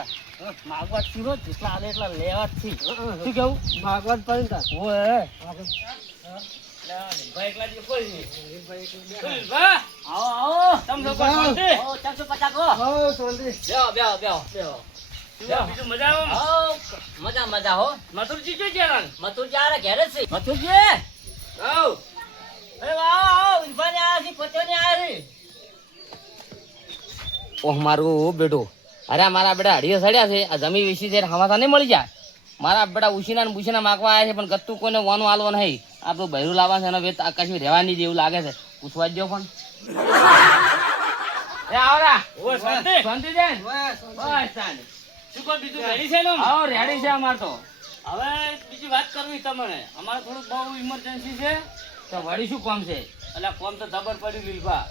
હતા માગવા ચીરો જેટલા આલે એટલા લેવા જ છે શું કેવું માગવા જ પડે તા ઓય ભાઈ એકલા જે કોઈ નહીં વાહ આવો આવો તમ લોકો શાંતિ ઓ 450 કો હો શાંતિ બેહો બીજું મજા આવો મજા હો મથુરજી જો જરા મથુરજી આરે ઘરે છે મથુરજી આવ અરે વાહ ઉભા ને આ છે પચો ને આ છે ઓહ મારું બેટો અરે મારા બેટા હડિયો સડ્યા છે આ જમી વેચી છે હવાતા નહીં મળી જાય મારા બેટા ઉશીના ને બુશીના માગવા આવ્યા છે પણ ગત્તું કોઈને વાનું આલવો નહીં આ તો બહેરું લાવવા છે અને વેત કશું રહેવાની જેવું લાગે છે પૂછવા જ જો પણ એ આવરા ઓ શાંતિ શાંતિ છે બસ શાંતિ શું કોઈ બીજું રેડી છે ને હા રેડી છે અમાર તો હવે બીજી વાત કરવી તમને અમારે થોડું બહુ ઇમરજન્સી છે તો વળી શું કામ છે એટલે કામ તો જબર પડ્યું લીલભા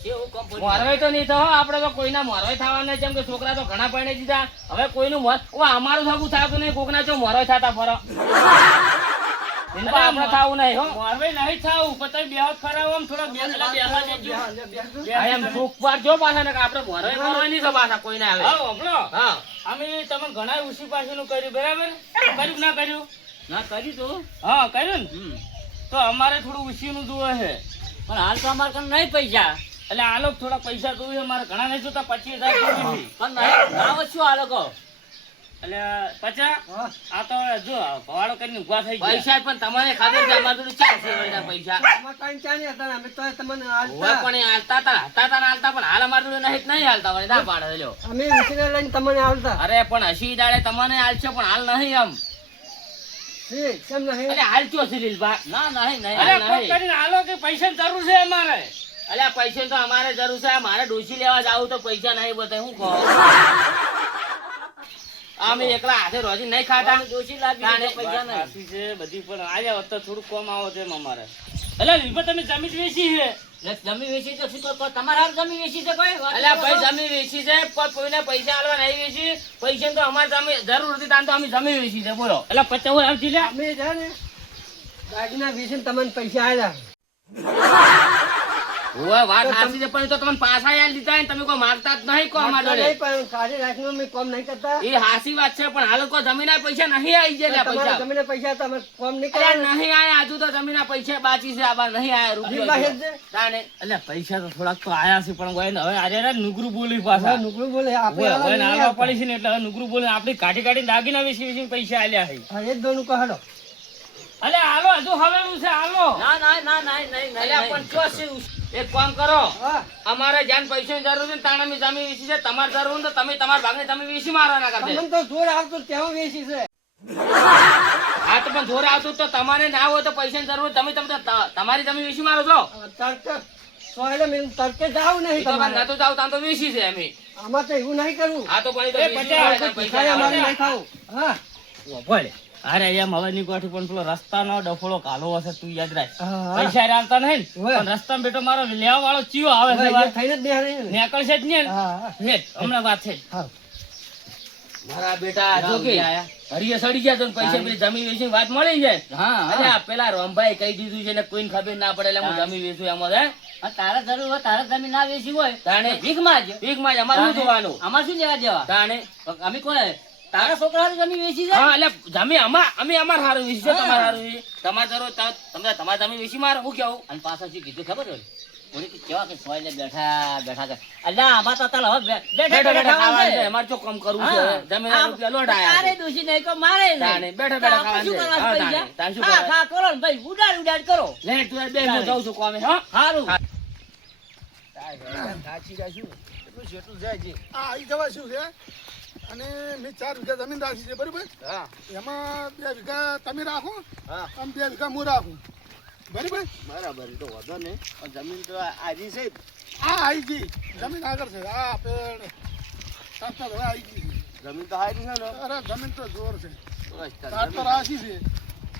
મોરવાઈ તો નહીં થયો આપડે તો કોઈના મોરવાઈ થવાના જેમ કે છોકરા તો ઘણા પરણે દીધા હવે કોઈનું અમારું થવું થતું નહીં કોકના જો મોરવાઈ થતા ફરો આપડે થવું નહીં હો મોરવાઈ નહીં થવું પછી બેહત ખરાબ આમ થોડા એમ સુખવાર જો પાછા ને આપડે મોરવાઈ કરવાની છે પાછા કોઈને આવે હા અમે તમે ઘણા ઉસી પાસેનું કર્યું બરાબર કર્યું ના કર્યું ના કર્યું તો હા કર્યું ને તો અમારે થોડું ઉસી નું દુએ છે પણ હાલ તો અમારે કને નહીં પૈસા એટલે આ લોકો થોડા પૈસા જોઈએ અમારે ઘણા નહીં જોતા 25,000 પણ ના શું આ લોકો એટલે 50 આ તો જો ભવાડો કરીને ઉભા થઈ ગયા પૈસા પણ તમને ખબર છે અમાર જોડે ચાલશે એના પૈસા અમાર કાઈ ચાની હતા અમે તો તમને હાલતા પણ હાલતા હતા હાલતા પણ હાલ અમાર જોડે નહીં હાલતા વળી ના પાડે લ્યો અમે વિસને લઈને તમને હાલતા અરે પણ હસી દાડે તમને હાલશે પણ હાલ નહીં એમ કેમ નહીં અરે હાલ ક્યો સિરિલ બા ના નહીં અરે કોક કરીને હાલો કે પૈસા જરૂર છે અમારે અલ્યા પૈસા તો અમારે જરૂર છે મારે ડોસી લેવા જાવ તો પૈસા નહીં બતાય હું કહો અમે એકલા હાથે રોજી નહીં ખાતા ડોસી લાગી પૈસા નહીં છે બધી પણ આયા વખત થોડું કમ આવો છે અમારે એટલે લીંબા તમે જમીન વેચી છે જમીન વેચી તો શું તો તમારા જમીન વેચી છે કોઈ અલ્યા ભાઈ જમીન વેચી છે પણ કોઈને પૈસા આલવા નહીં વેચી પૈસા તો અમારે જમીન જરૂર હતી તાન તો અમે જમીન વેચી છે બોલો એટલે 50 આવજી લે અમે છે ને ગાડીના વેચીને તમને પૈસા આલ્યા ઓય વાત સાચી છે પણ તો તમને પાછા યાર દીધા ને તમે કોઈ માંગતા જ નહીં કો અમાર જોડે નહીં પણ કાઢી રાખનો મે કોમ નહીં કરતા એ હાસી વાત છે પણ હાલ કો જમીનના પૈસા નહીં આવી જાય પૈસા જમીનના પૈસા તો અમે કોમ નહીં કરે નહીં આયા આજુ તો જમીનના પૈસા બાકી છે આબા નહીં આયા રૂપિયા તાને એટલે પૈસા તો થોડાક તો આયા છે પણ કોઈ હવે આજે નુગરું બોલી પાછા નુગરું બોલે આપણે હવે નાવા પડી છે ને એટલે નુગરું બોલે આપણી કાઢી દાગીના વેચી પૈસા આલ્યા છે હા એ દોનું કહડો અલે હાલો હજુ હવેલું છે હાલો ના નહીં અલ્યા પણ શું છે એક કામ કરો અમારે જાન પૈસાની જરૂર છે તાણે અમે જમીન વેચી છે તમારે જરૂર તો તમે તમારા ભાગને તમે વેચી મારવાના કરતે તમને તો જોર આવતું તેમાં વેચી છે હા તો પણ જોર આવતું તો તમારે ના હોય તો પૈસાની જરૂર તમે તમારી જમીન વેચી મારો છો તરકે સોયલે મેં તરકે જાવ નહીં તમારે ના તો જાવ તાન તો વેચી છે અમે આમાં તો એવું નહીં કરું હા તો પણ પૈસા અમારે નહીં ખાવું હા બોલે અરે એમ હવે ની કોઠી પણ પેલો રસ્તાનો ડફોળો કાલો હશે તું યાદ રાખ પૈસા આવતા નહીં પણ રસ્તામાં બેટો મારો લેવા વાળો ચિયો આવે છે થઈને જ નીકળશે જ નહીં હમણાં વાત છે મારા બેટા જો કે હરિયે સડી ગયા તો પૈસા પેલી જમીન વેચી વાત મળી જાય અરે પેલા રોમભાઈ કહી દીધું છે ને કોઈને ખબર ના પડે એટલે હું જમીન વેચું એમાં હે તારે જરૂર હોય તારે જમીન ના વેચી હોય તાણે ભીખમાં જ અમારે શું જોવાનું અમારે શું લેવા દેવા તાણે અમે કોને તારા છોકરા જમીન વેચી છે હા એટલે જમીન અમે અમાર હારું વેચી છે તમાર હારું તમાર જરૂર તમે તમાર જમીન વેચી મારો હું કેવું અને પાછા શું કીધું ખબર હોય ઓલી કેવા કે સોયને બેઠા કે અલ્લા આમાં તો તલ હવે બેઠા ખાવાનું છે અમાર જો કામ કરવું છે જમીન રૂપિયા લોટ આયા અરે દોશી નહીં કો મારે નહીં બેઠા ખાવાનું છે તાન શું કરો ખા કરો ને ભાઈ ઉડાડ કરો લે તું બે હું જાઉં છું કોમે હા હારું સાચી જાશું એટલું જેટલું જાય જી આ આઈ જવા શું છે અને મેં 4 વીઘા જમીન રાખી છે બરાબર હા એમાં 2 વીઘા તમે રાખો હા અને 2 વીઘા હું રાખું બરાબર તો વધો ને જમીન તો આજી છે આ આઈ ગઈ જમીન આગળ છે આ પેડ તાતા હવે આઈ ગઈ જમીન તો હારી છે ને અરે જમીન તો જોર છે તાર તો રાશી છે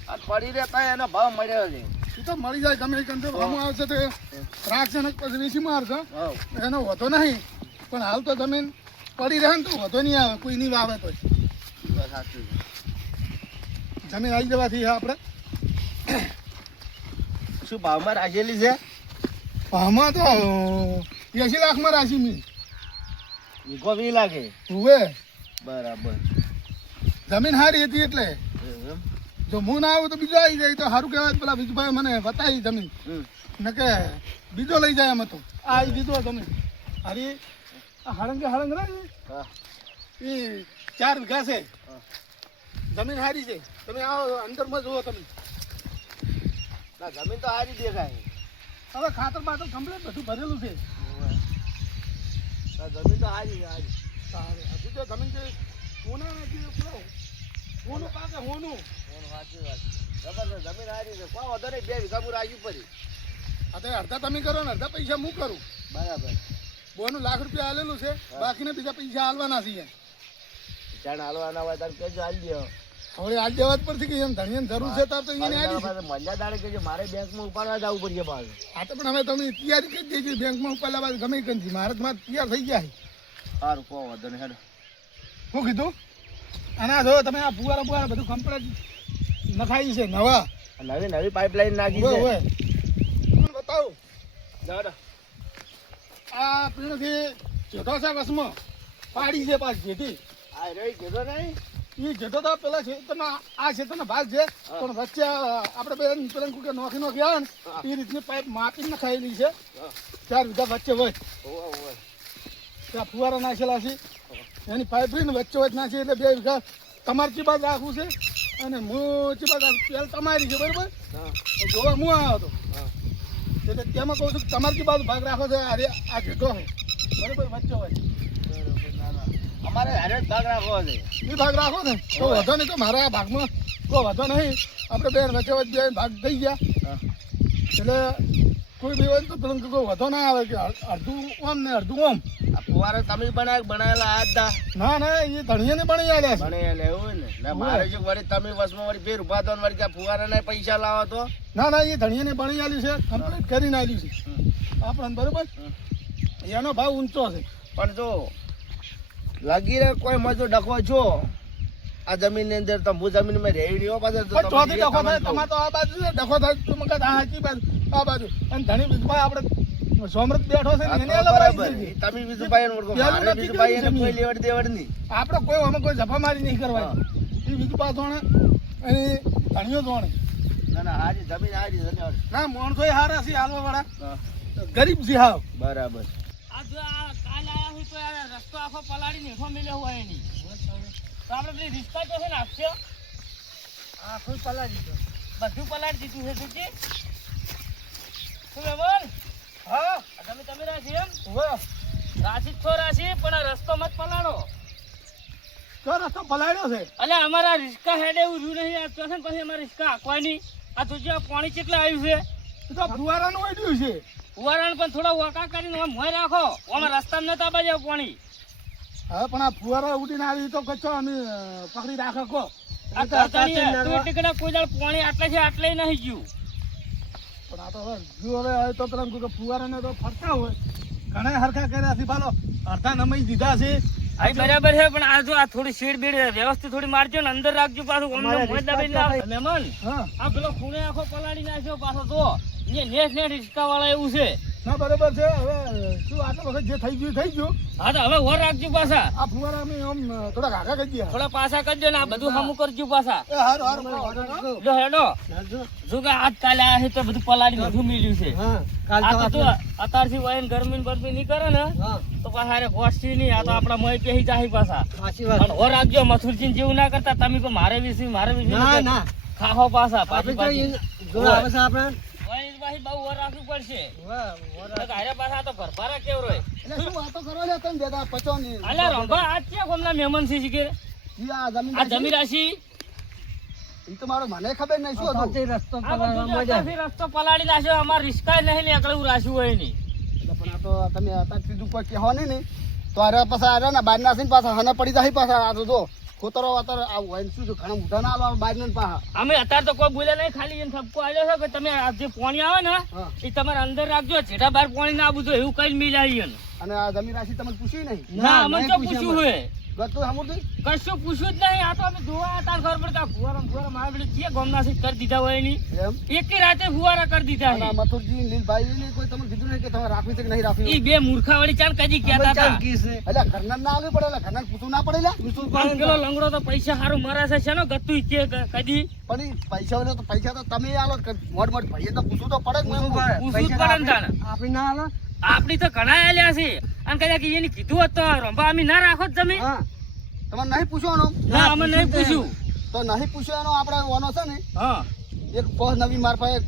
આ પડી રહેતા એનો ભાવ મળ્યો છે તું તો મળી જાય ગમે કંદે ભાવ આવશે તો રાખશે ને પછી વેચી મારશે એનો વધો નહીં પણ હાલ તો જમીન પડી રહે ને તો વધો નહીં આવે કોઈ નહીં વાવે તો સાચું જમીન આવી જવાથી આપણે શું ભાવમાં રાખેલી છે ભાવમાં તો 80 લાખમાં રાખી મી વીઘો 20 લાગે હુએ બરાબર. જમીન સારી હતી એટલે જો હું ના આવું તો બીજો આવી જાય તો સારું કહેવાય. પેલા વિજુભાઈ મને બતાવી જમીન ને કે બીજો લઈ જાય એમ હતો. આ આવી બીજો જમીન હરી આ હળંગ રહે ને એ 4 વીઘા છે. જમીન સારી છે. તમે આવો અંદરમાં જુઓ તમે. ના જમીન તો સારી દેખાય. હવે ખાતર બાતર કમ્પ્લીટ બધું ભરેલું છે. જમીન તો સારી સારી. હજુ તો જમીન છે હોના નથી પેલો હોનું પાકે હોનું. સાચી વાત. જબરદસ્ત જમીન સારી છે. કોઈ વધુ નહીં 2 વીઘા પૂરા આવી પડી. અત્યારે અડધા તમે કરો ને અડધા પૈસા હું કરું. બરાબર. બોનું લાખ રૂપિયા આલેલું છે. બાકીના બીજા પૈસા હાલવાના છે. જાણ હાલવાના હોય તાર કેજો હાલ દો. હવે આજ જવા જ પડશે કે એમ ધણીયાની જરૂર છે તાર તો એને આલી છે. મજા દાડે કે મારે બેંકમાં ઉપાડવા જવું પડશે પાછું. હા તો પણ હવે તમે તૈયારી કરી દેજો બેંકમાં ઉપાડવા બાદ ગમે કંથી મારે તો તૈયાર થઈ ગયા છે. સારું કહો વધુ નહીં હેડો. શું કીધું? અને આ જો તમે આ ફુવારા બધું કમ્પ્લીટ નખાઈ છે નવા. નવી પાઇપલાઇન નાખી છે. હોય તમને બતાવું. દાદા આ પીણથી જેઠો છે વસમાં પાડી છે પાછી જેઠી. આ રહી કીધો નહીં. એ જેઠો તો પેલા ખેતરના આ ખેતરનો ભાગ છે પણ વચ્ચે આપણે બે પેલા કે નોખી આવે ને એ રીતની પાઇપ માપી નખાયેલી છે. 4 વીઘા વચ્ચે હોય ત્યાં ફુવારા નાખેલા છે. એની પાઇપ ને વચ્ચે વચ્ચે નાખી એટલે 2 વીઘા તમારી બાદ રાખવું છે અને મોચી બાદ પેલ તમારી છે બરોબર. જોવા હું આવ્યો હતો એટલે તેમાં કહું છું કે તમારી બાજુ ભાગ રાખો છો. અરે આ જેઠો છે બરોબર વચ્ચે હોય અમારે હારે જ ભાગ રાખવો છે. એ ભાગ રાખો ને તો વધો નહીં. તો મારા આ ભાગમાં કોઈ વધો નહીં. આપણે બેન વચ્ચે વચ્ચે ભાગ થઈ ગયા એટલે કોઈ બી હોય તો પેલું કોઈ વધો ના આવે કે અડધું ઓમ ને અડધું ઓમ. આ ફુવારા તમે બનાવેલા આ હતા. ના ના એ ધણીયાને બની આવ્યા છે. બનેલા એવું ને મારે જો વળી તમે વસમાં વળી ફેર ઉભા તો વળી ત્યાં ફુવારાને પૈસા લાવો તો. ના ના એ ધણીયાને બની આવ્યું છે. કમ્પ્લીટ કરીને આવ્યું છે આપણને બરોબર. એનો ભાવ ઊંચો છે પણ જો લાગી રહે કોઈ મજો ડખો છો આ જમીન ની અંદર તમે જમીનમાં રહી રહ્યો પાછળ તો પણ ચોથી ડખો થાય તમારે તો આ બાજુ છે. ડખો થાય તો મગજ આ સાચી બાજુ આ બાજુ અને ધણી વિજભાઈ આપણે સોમરથ બેઠો છે ને એને બરાબર. તમે વિજુભાઈ ને ઓળખો. મારે વિજુભાઈ એને કોઈ લેવડ દેવડ નહીં. આપણે કોઈ અમે કોઈ જફામારી નહીં કરવાની. એ વિજુભા ધોણે અને ધણીઓ ધોણે. ના ના હારી જમીન હારી ધન્યવાદ. ના માણસો હારા છે હાલવા વાળા. ગરીબ છે હાવ. બરાબર. આ જો આ કાલ આયા હોય તો આ રસ્તો આખો પલાળી નેઠો મિલ્યો હોય એની તો આપણે પેલી રિશ્તા તો છે ને આપશે આખું પલાળી દીધું. બધું પલાળી દીધું છે તુજી શું બોલ. હા તમે રાશી એમ વાહ રાશી છો રાશી પણ આ રસ્તો મત પલાળો. તો રસ્તો પલાળ્યો છે. એટલે અમારા રિસ્કા હેડે એવું રહ્યું નહીં. આ તો છે ને પછી અમારા રિસ્કા આખવા નહીં. આ તુજી આ પાણી કેટલા આવ્યું છે. એ તો ફુવારાનું વાડ્યું છે. ઉવારણ પણ થોડા વકા કરીને આમ મોય રાખો. આમાં રસ્તામાં નતા બાજે પાણી. હવે પણ આ ફુવારા ઉડીને આવી તો કચ્છો અમે પકડી રાખો કો. આ કાતણી તું એટલે કદાચ કોઈ દાડ પાણી આટલે છે આટલે નહીં ગયું. પણ આ તો હવે જો હવે તો પેલા કોઈ ફુવારાને તો ફરતા હોય ઘણા હરખા કર્યા છે. ભાલો અડધા નમાઈ દીધા છે. આ બરાબર છે પણ આ જો આ થોડી શેડ બેડ વ્યવસ્થિત થોડી મારજો ને અંદર રાખજો પાછું અમને મોય દબાઈ ના આવે. મહેમાન હા આ પેલો ખૂણે આખો પલાળી નાખ્યો પાછો તો નેસ ને રિસ્કા વાળા એવું છે. ના બરોબર છે. હવે શું આટલા વખત જે થઈ ગયું થઈ ગયું. હા તો હવે વર રાખજો પાછા. આ ફુવારા અમે આમ થોડા ઘાઘા કરી દઈએ. થોડા પાછા કરજો ને આ બધું હમું કરજો પાછા. એ હારું હારું જો હેડો જો કે આજ કાલે આ છે તો બધું પલાળી બધું મિલ્યું છે. આ તો અત્યારથી વયન ગરમી બરમી નહીં કરે ને તો પાછા અરે ગોઠવી નહીં. આ તો આપડા મોય પેહી જાય પાછા. પણ હો રાખજો મથુરજી જેવું ના કરતા તમે તો મારે વિશે ખાહો પાછા પાછી પાછી બહુ વર રાખવું પડશે. હારે પાછા તો ભરભારા કેવો રહે. એટલે શું વાતો કરો છો તમે બેટા પચો ની. અલ્યા રંભા આજ ક્યાં કોમના મહેમાન છે કે આ જમી રાશી એ તો મારો મને ખબર નહીં શું હતું. રસ્તો પલાળી નાખ્યો. અમારે રિસ્કા નહીં ને એકલું રાખ્યું હોય નહીં. પણ આ તો તમે અત્યારથી સીધું કોઈ કહેવો નહીં ને તો અરે પાછા અરે ને બહાર ના છે પાછા હને પડી જાય પાછા. આ તો જો ખોતરો અત્યારે આ હોય શું છે ઘણા મોટા ના આવે બહાર ને પાછા. અમે અત્યારે તો કોઈ બોલે નહીં. ખાલી એને ઠપકો આવ્યો છે કે તમે આ જે પાણી આવે ને એ તમારે અંદર રાખજો. જેઠા બહાર પાણી ના આવવું જોઈએ એવું કઈ મિલાય. અને આ જમીન રાશિ તમને પૂછ્યું નહીં. ના અમને તો પૂછ્યું હોય. ગતું સાંભળતું કશું પૂછ્યું જ નહીં. આ તો અમે જોવા તાર ખબર પડે કે આ ફુવારા મારા પેલી જે ગામના છે કરી દીધા હોય એની એમ એકી રાતે ફુવારા કરી દીધા અને છે. મથુરજી લીલભાઈ ને કોઈ તમને કીધું નહીં કે તમે રાખવી છે કે નહીં રાખવી ઈ બે મૂર્ખાવાળી ચાલ કદી કહેતા હતા. એટલે ઘરના ના આવવી પડે એટલે ઘરના પૂછવું ના પડે લે પણ પેલો લંગડો તો પૈસા હારું મરે છે શેનો ગતું કે કદી પણ ઈ પૈસા વાળો તો પૈસા તો તમે આલો મોટ મોટ ભાઈએ તો પૂછવું તો પડે જ ને એમ. પૂછવું જ પડે ને તાણે. આપી ના આલો આપણી તો ઘણા આલ્યા છે અને કદાચ એને કીધું હોત તો રંભા અમે ના રાખો જ જમીન. હા તમારે નહીં પૂછવાનું ના અમે નહીં પૂછ્યું. તો નહીં પૂછવાનો આપણે ઓનો છે ને હા એક પોસ નવી માર પાસે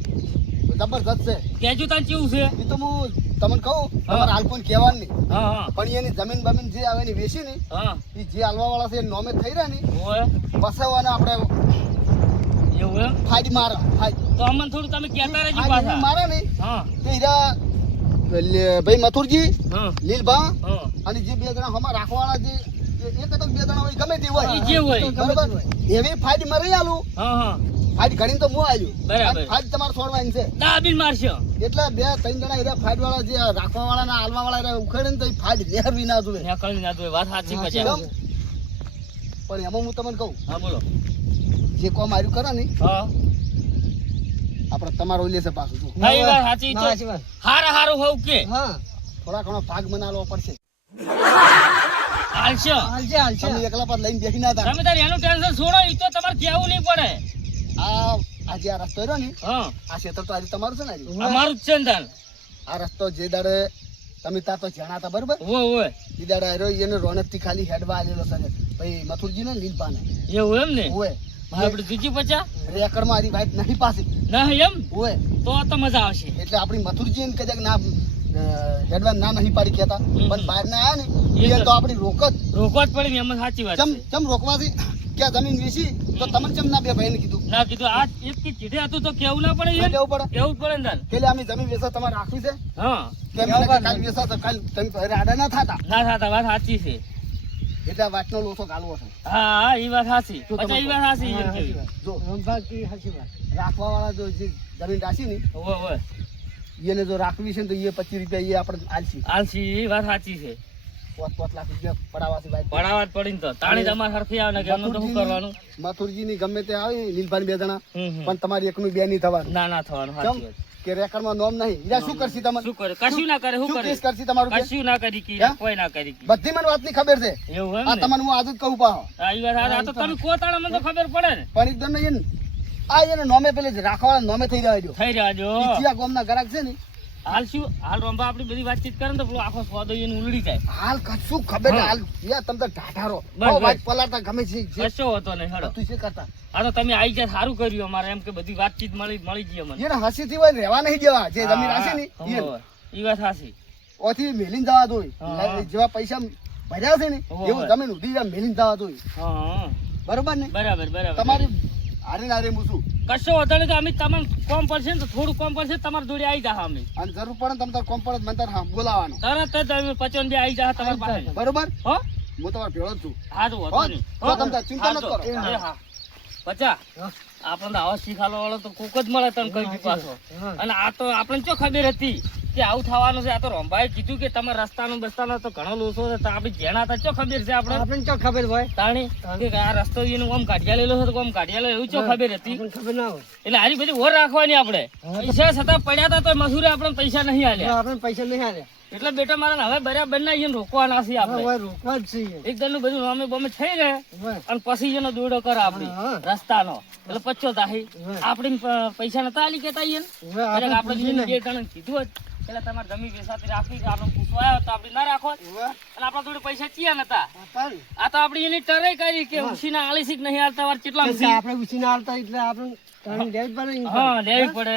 જબરદસ્ત છે કેજુ તાન કેવું છે. એ તો હું તમને કહું તમારે હાલ કોઈ કહેવાનું નહીં હા હા પણ એની જમીન બમીન જે આવે એની વેચી ની હા એ જે હાલવા વાળા છે એ નોમે થઈ રહ્યા ને ઓય પસાવવાને આપણે એવું એમ. ફાઈડ મારે ફાઈડ તો અમને થોડું તમે કહેતા રહેજો પાછા. મારે ને હા તે હીરા ભાઈ મથુરજી હા લીલભા હા અને જે બે જણા હમણાં રાખવાવાળા જે એક તો બે જણા હોય ગમે તે હોય ઈ જે હોય. બરોબર એવી ફાઈડ મારે આલું હા હા ફાઈડ ઘડીને તો હું આવ્યું બરાબર. ફાઈડ તમારે છોડવાની છે દાબીન મારશો. એટલે બે ત્રણ જણા હીરા ફાઈડ વાળા જે રાખવા વાળા ના હાલવા વાળા ઉખેડે ને તો એ ફાઈડ લેરવી ના જોવે ત્યાં કળી ના જોઈ વાત સાચી પછી. કેમ? પણ એમાં હું તમને કહું હા બોલો. જે કોમ આવ્યું કરે ને હા આપણે તમારો લેશે પાછું જો હા એ વાત સાચી તો હારા હારું હોવ કે હા થોડા ઘણો ભાગ બનાવવો પડશે હાલશો. તમે એકલા પાસ લઈને બેસી ના હતા તમે તાર એનું ટેન્શન છોડો. ઈ તો તમારે કેવું નહીં પડે. આ આજે આ રસ્તો રહ્યો ને હા આ ક્ષેત્ર તો આજે તમારું છે ને આજે અમારું જ છે ને તાન. આ રસ્તો જે દાડે તમે તાર તો જાણા હતા બરોબર ઓય એ દાડે આવ્યો એને રોનક થી ખાલી હેડવા આલેલો છે ભાઈ મથુરજી ને લીલભાને એવું એમ ને. ઓય આપણે બીજી પચા રેકડ માં આરી વાઈટ નહીં પાછી ના એમ ઓય તો મજા આવશે. એટલે આપણી મથુરજી ને કદાચ ના હેડવા ના નહીં પાડી કહેતા પણ બહાર ના આયા ને એ તો આપણી રોક જ રોકવા જ પડે ને એમાં સાચી વાત ચમ છે. ચમ રોકવાથી ક્યાં જમીન વેચી તો તમને ચમ ના બે ભાઈને કીધું ના કીધું આ એક કે ચીડે હતું તો કેવું ના પડે યાર. કેવું પડે કેવું જ પડે ને તાન. કે અમે જમીન વેચા તમારે રાખવી છે હા કે મને કાલ વેચા તો કાલ તમે રાડા ના થતા ના થતા વાત સાચી છે. એટલે આ વાતનો લોસો ગાલવો છે હા હા એ વાત સાચી. શું તમે પછી એ વાત સાચી એમ કેવી. જો રાખવા વાળા જો જે જમીન રાખી ને ઓય ઓય એને જો રાખવી છે ને તો એ 25 રૂપિયા એ આપણે આલસી આલસી એ વાત સાચી છે. 5 લાખ રૂપિયા પડાવાથી ભાઈ પડાવા જ પડી ને તો તાણી તમારે હરખી આવે ને કે એમને તો શું કરવાનું. મથુરજી ની ગમે તે આવી લીલભાઈ બે જણા હમ. પણ તમારી એકનું બે નહીં થવાનું ના ના થવાનું કેમ સાચી વાત. કે રેકર્ડ માં નોમ નહીં ઈરા શું કરશી તમે શું કરે કશું ના કરે. શું શું કરે કેસ કરશી તમારું કે? કશું ના કરી કી હે? કોઈ ના કરી કી. બધી મને વાતની ખબર છે એવું એમ આ ને. તમને હું આજ જ કહું પાહો આ ઈ વાત સાચી. આ તો તમે કો તાણે મને તો ખબર પડે ને. પણ એકદમ નહીં આ એને નોમે પેલે રાખવાવાળા નોમે થઈ રહ્યા જો થઈ રહ્યા જો. ઈચ્છિયા ગામના ગ્રાહક છે ને હાલ શું હાલ રંભા આપડી બધી વાતચીત કરે ને તો પેલો આખો સ્વાદ એને ઉલડી જાય. હાલ કશું ખબર હા. હાલ યા તમે તો ઢાઢારો બસ, બસ. વાત પલાળતા ગમે છે જે કશો હતો નહીં હળો. તું છે કરતા આ તો તમે આવી જાય સારું કર્યું અમારે એમ કે બધી વાતચીત મળી ગઈ અમને. એને હસીથી હોય ને રહેવા નહીં દેવા જે જમીન રાખે ને હા, ઈ વાત સાચી. ઓથી મેલીને જવા દો હા. જેવા પૈસા ભર્યા છે ને હા. એવું જમીન ઉધી જાય મેલીને જવા દો હા બરોબર ને બરાબર બરાબર. તમારી હારે ને હારે હું છું કશો હતો નહીં તો અમે તમને કોમ પડશે ને તો થોડું કોમ પડશે તમારી જોડે આવી જા અમે. અને જરૂર પડે ને તમે તાર કોમ પડે મને તાર હા બોલાવાનો તરત જ તમે 55 બે આવી જા તમારી પાસે. બરોબર હો હું તમારો ભેળો જ છું હા તો વાંધો નહીં. તો તમે તાર ચિંતા હા, ન તો. કરો. એ હા. પચા આપણને આવા શીખાલો વાળો તો કોક જ મળે તને કઈ બી પાછો. અને આ તો આપણને શું ખબર હતી કે આવું થવાનું છે. આ તો રંભાએ કીધું કે તમારા રસ્તાનો બસ્તાનો તો ઘણો લોસો છે તો આપણે જેણા હતા શું ખબર છે આપણે શું ખબર હોય તાણી કે આ રસ્તો એનું આમ કાઢિયા લેલો છે તો આમ કાઢિયા લેલો એવું શું ખબર હતી. ખબર ના હોય એટલે આરી બધી ઓર રાખવાની આપણે. પૈસા છતાં પડ્યા હતા તો મજૂરે આપણે પૈસા નહીં આલ્યા. આપણે પૈસા નહીં આલ્યા એટલે બેટા મારા હવે બરાબર ના એને રોકવાના છે આપણે. રોકવા જ છીએ એકદમ નું બધું નામે બમે થઈ ને અને પછી એનો દોડો કરે આપડી રસ્તાનો એટલે 25 તાહી આપડી પૈસા નતા આલી કેતા ઈયન. એટલે આપણે જે તને કીધું હોત એટલે તમારે જમીન વેચાતી રાખવી કે આપણે પૂછવા આવ્યો તો આપણે ના રાખો અને આપણા જોડે પૈસા ચિયા નતા. આ તો આપડી એની ટરે કરી કે ઉછીના આલી શીખ નહીં આલતા વાર કેટલા આપણે ઉછીને આવતા એટલે આપણે હા લેવી પડે.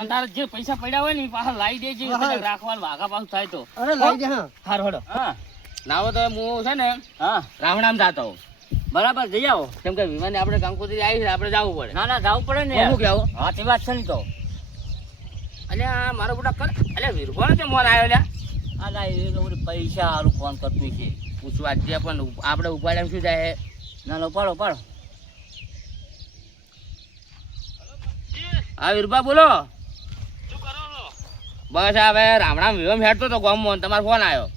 અને તારે જે પૈસા પડ્યા હોય ને એ પાછા લાવી દેજે રાખવાનું વાઘા પાછું થાય તો. અરે લઈ જા હારું હડો. હા નાવો તો હું છે ને હા રાવણામ જાતો હોઉં. બરાબર જઈ આવો કેમ કે વિમાને આપણે કંકોત્રી આવી છે આપણે જવું પડે. ના ના જવું પડે ને. શું કેવું? હા તે વાત છે ને તો. અલ્યા મારો બુડા કર અલ્યા વીરભણ છે મોન આવ્યો લ્યા. આ લાઈ એ તો પૈસા હારું ફોન કરતું છે પૂછવા જે પણ આપણે ઉપાડ્યા શું જાય. ના લો પાડો પાડો. હા વીરભા બોલો. શું કરો છો? બસ હવે રામણામ વિવમ હેડતો તો ગામમાં તમારો ફોન આવ્યો.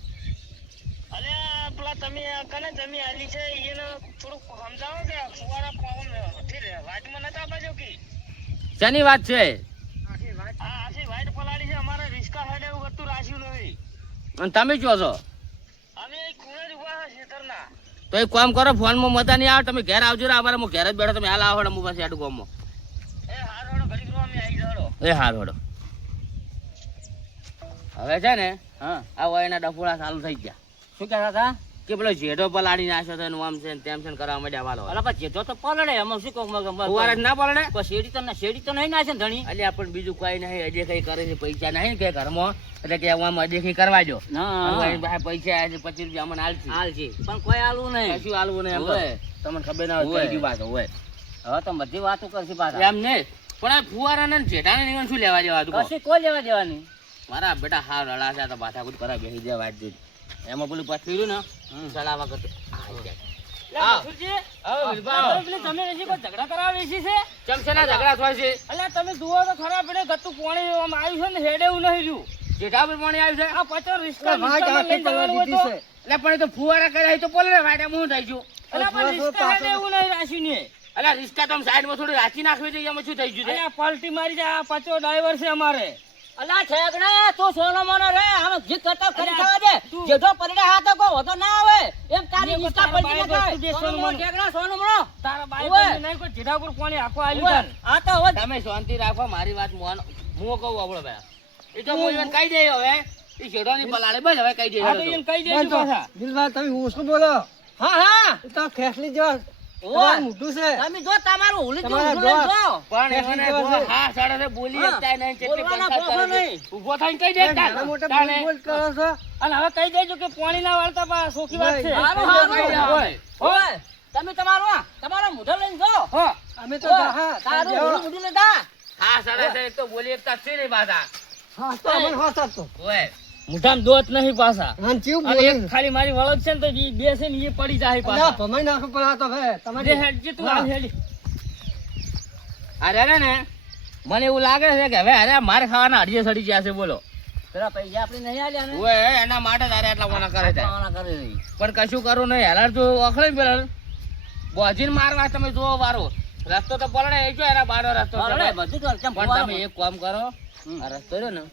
તમે કને જમી આલી છે એને થોડુંક સમજાવો કે ફુવારા પાવન વાટમાં નતા બાજુ કે શેની વાત છે? આથી વાઈટ પલાળી છે અમારે રિસ્કા હેડે એવું કરતું રાખ્યું નહીં. અને તમે કહો છો અમે ખૂણે જ ઉભા છે ખેતરના. તો એક કામ કરો, ફોનમાં મતા નહીં આવે, તમે ઘેર આવજો રે અમારે. હું ઘેર જ બેઠો, તમે હાલ આવો હું પાસે આટલું ગામમાં. એ હારો હારો ઘડીક રહો, અમે આવી જાડો. એ હારું હેડો. હવે છે ને આ વયના ડફોડા ચાલુ થઈ ગયા. શું કહેતા હતા કે પેલો જેઠો પલાળી નાખ્યો તો એનું આમ છે ને તેમ છે ને કરવા માંડ્યા વાલો. અલા પણ જેઠો તો પલળે, એમાં શું કહું ફુવારા ના પલળે? શેડી તો નહીં નાખે ને ધણી. અલ્યા પણ બીજું કઈ નહીં, હજી કઈ કરે છે, પૈસા નહીં કે ઘરમાં, એટલે કે આમ હજી કઈ કરવા જો. પૈસા આવે છે 25 રૂપિયા અમને હાલશે, પણ કોઈ હાલવું નહીં, કશું હાલવું નહીં. તમને ખબર ના હોય કઈ વાત હોય. હવે તો બધી વાતો કરશે પાછા એમ નહીં. પણ આ ફુવારા ને જેઠાને નહીં શું લેવા દેવા? કશું કોઈ લેવા દેવાની. મારા બેટા હાર રડા છે તો માથાકૂટ કરા બેસી જાય વાત જોઈ. એમાં પેલું પથરીયું ને ચલા વખત ઝઘડા કરાવે છે. ચમચેના ઝઘડા થાય છે. એટલે તમે જુઓ તો ખરા પડે ગતું પાણી આવ્યું છે ને હેડે એવું નહીં રહ્યું. જેઠા પર પાણી આવ્યું છે. આ 50 રિસ્કા લઈને જવાનું હોય તો એટલે પણ એ તો ફુવારા કર્યા તો પોલે વાડે હું થઈ ગયું. એટલે પણ રિસ્કા હેડે એવું નહીં રાખ્યું ને. એટલે રિસ્કા તો સાઈડમાં થોડી રાખી નાખવી જોઈએ, એમાં શું થઈ ગયું? એટલે પલટી મારી જાય. આ 50 ડ્રાઈવર છે અમારે. અલા ઠેકડા તું સોનો મોનો રે આમ જીત કરતા કરી ખાવા દે જેઠો પરડે હાથે કો હોતો ના આવે એમ તારી નિષ્ઠા પલટી ન થાય સોનો મોનો ઠેકડા સોનો મોનો તારા બાઈ પર નહીં કોઈ જેઠા પર પાણી આખો આલ્યું. આ તો હવે તમે શાંતિ રાખો, મારી વાત મોન હું કહું આપણો ભાઈ એ તો હું એને કહી દે. હવે એ જેઠોની પલાળે બસ હવે કહી દે. હા તો એને કહી દેજો પાછા. દિલભાઈ તમે હું શું બોલો? હા હા એ તો ખેસલી જો ઓય મોટું છે. તમે જો તમારું હુલી જો તમારા હુલી જો પણ એને હા સાડા બોલી એકતા નહીં, કેટલી બોલવાના પંચાયત બોલવા કરે છે. નહીં. ઊભો થઈને કહી દે નાના મોટા તાને. બોલ કરો છો. અને હવે કહી દેજો કે પાણી ના વાળતા પા સોખી વાત છે. હારું, હારું. ઓય તમે તમારો મુઢો લઈને જો અમે તો ઓય, હા તારું હુલી મુઢું લેતા હા સાડા છે, એક તો બોલી એકતા છે નહીં પાછા. હા તો અમને હોતા તો ઓય મુઠામ દોત નહીં પાછા. આમ ચીવ અને બોલે એક ખાલી મારી વળગ છે ને તો ઈ બે છે ને ઈ પડી જાય ના પાછા. ભમાઈ નાખો પણ આ તો હવે જે તમારે હેડજે તું હાલ હેડી. અરે ને મને એવું લાગે છે કે હવે અરે મારે ખાવાના અડીએ સડી ગયા છે. બોલો પેલા પૈસા આપણે નહીં આલ્યા ને ઓય એના માટે તારે આટલા મોના કરે છે. ખાવાના કરે નહીં. પણ કશું કરું નહીં. હેલાર જો અખડે ને પેલા બોજીને મારવા તમે જોવો વારો રસ્તો તો પલળે એ જો એના બારો રસ્તો છે. બરાબર, બધું તો કેમ પણ તમે એક કામ કરો, આ રસ્તો રહ્યો ને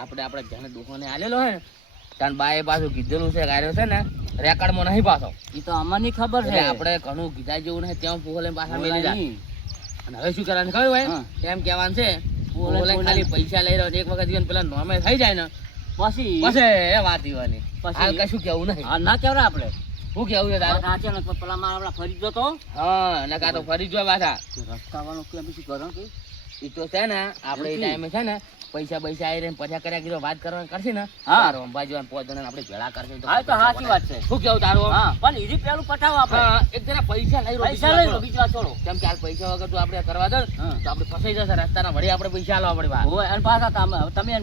આપણે જેને દુકાને આલેલો હે ને તાન બાએ પાછું કીધેલું છે કે આર્યો છે ને રેકર્ડમાં નહીં પાછો. ઈ તો અમને ખબર એટલે છે આપણે ઘણું કીધા જેવું નહીં, ત્યાં પોલે પાછા મેલી જાય. અને હવે શું કરવાનું ખબર હોય? એમ કહેવાનું છે પોલે ખાલી પૈસા લઈ રહ્યો એક વખત ઈવન પેલા નોમે થઈ જાય ને પછી પછી એ વાત ઈવાની પછી હાલ કશું કેવું નહીં. આ ના કેવડા આપણે શું કેવું છે તારે? સાચે ને પેલા મારા આપણા ફરી ગયો તો હા ને કાં તો ફરી જોય પાછા. રસ્તા વાળો કેમ શું કરો કે ઈ તો છે ને આપણે એ ટાઈમે છે ને પૈસા આવી રહીને પછા કર્યા કીધો વાત કરવાની કરશે ને હા. રંભા જોવા પોત જણા આપણે ભેળા કરશે હા એ તો સાચી વાત છે. શું કેવું તારું? હા પણ ઈજી પેલું પટાવો આપણે હા, એક જણા પૈસા લઈ રહ્યો પૈસા લઈ લો બીજી વાત છોડો. કેમ કે હાલ પૈસા વગર તું આપણે કરવા દે ને, હા. તો આપણે ફસાઈ જશે રસ્તાના વળી આપણે પૈસા આલવા પડે વાત. ઓય અને પાછા તમે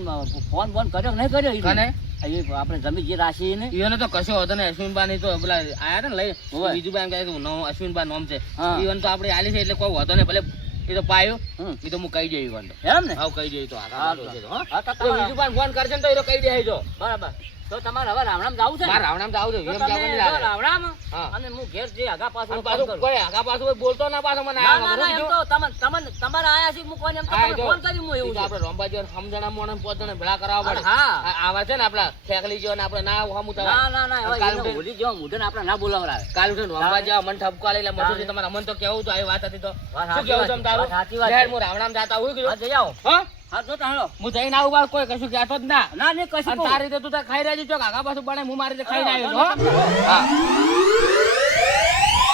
ફોન કર્યો કે નહીં કર્યો ઈ? કને? એ આપણે જમી જે રાશી ને ઈઓને તો કશો હતો ને અશ્વિનબા ની તો પેલા આયા ને લઈ હોય. બીજું બા એમ કહે કે અશ્વિનબા નોમ છે. હા. ઈવન તો આપણે આલી છે એટલે કોઈ હતો ને ભલે એ તો પાયો હમ. એ તો હું કહી દઈ ઈવન તો એમ ને હાવ કહી દઈ તો હા, હા તો. તો હા, તો તો બીજું બા ફોન કરશે ને તો એ તો કહી દે જો. બરાબર તો તમારે હવે રામણામ જાવું છે ને? મારે રાવણામ તો આવું છે તો એમ તમે જવાનું જો લાગે. રામણામ હા. અને હું ઘેર જે આગા પાછું અને પાછું કોઈ આગા પાછું કોઈ બોલતો ના પાછો મને ના ના ના એમ તો તમારે આયા છે હું કોઈને એમ તો હા, તમને જો. ફોન કરી હું એવું છે. આપણે રંબાજી સમજણા મોણે પોતને ભેળા કરાવવા પડે. હા. આવા છે ને આપડા ખેકલી જેવા ને આપણે ના હમું ના ના ના હવે કાલ એને ઉઠીને- ભૂલી જાઓ મોઢે ને આપણે ના બોલાવરાવે. કાલ ઉઠીને રંબા જેવા મન ઠપકો લઈ લે મજૂરી તમારે અમન તો કેવું તો આવી વાત હતી તો વાત શું સાચી કેવું વાત છે તારું? વાત સાચી વાત લેડ છે. હું રાવણામ જાતા હું હા કીધું જઈ આવો હા હા જો તાણો હું જઈને આવું બાર કોઈ કશું કહેતો જ ના. ના ને કશું અને કહું. તારી રીતે તું તાર ખાઈ રહેજે ચોક આગા પાછું બને હું મારી રીતે ખાઈ આવ્યો છું, હો? હા